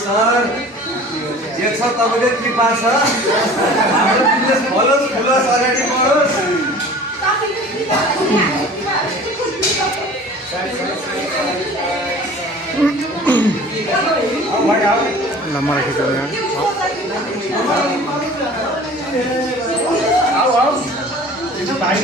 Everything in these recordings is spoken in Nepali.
सर एक छ तपाईले कृपा छ हाम्रो बिजनेस फलोस् फुलोस् अगाडि बढोस् नम्बर खिच्नु आओ आओ यो भाइ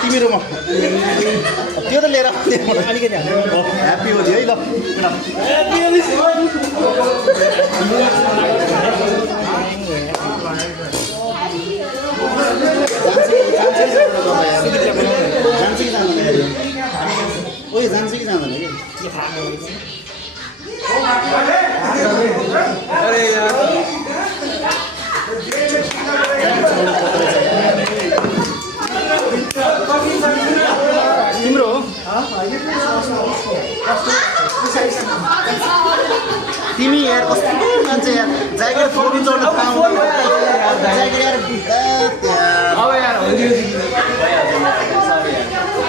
तिमी रुम त्यो त लिएर अलिकति ह्याप्पी हो है ल जान्छ कि जाँदैन तिम्रो तिमी यार कस्तो मान्छे यार ज्याकेट फोर्टी चढ्न पाउँदैन ज्याकेट यार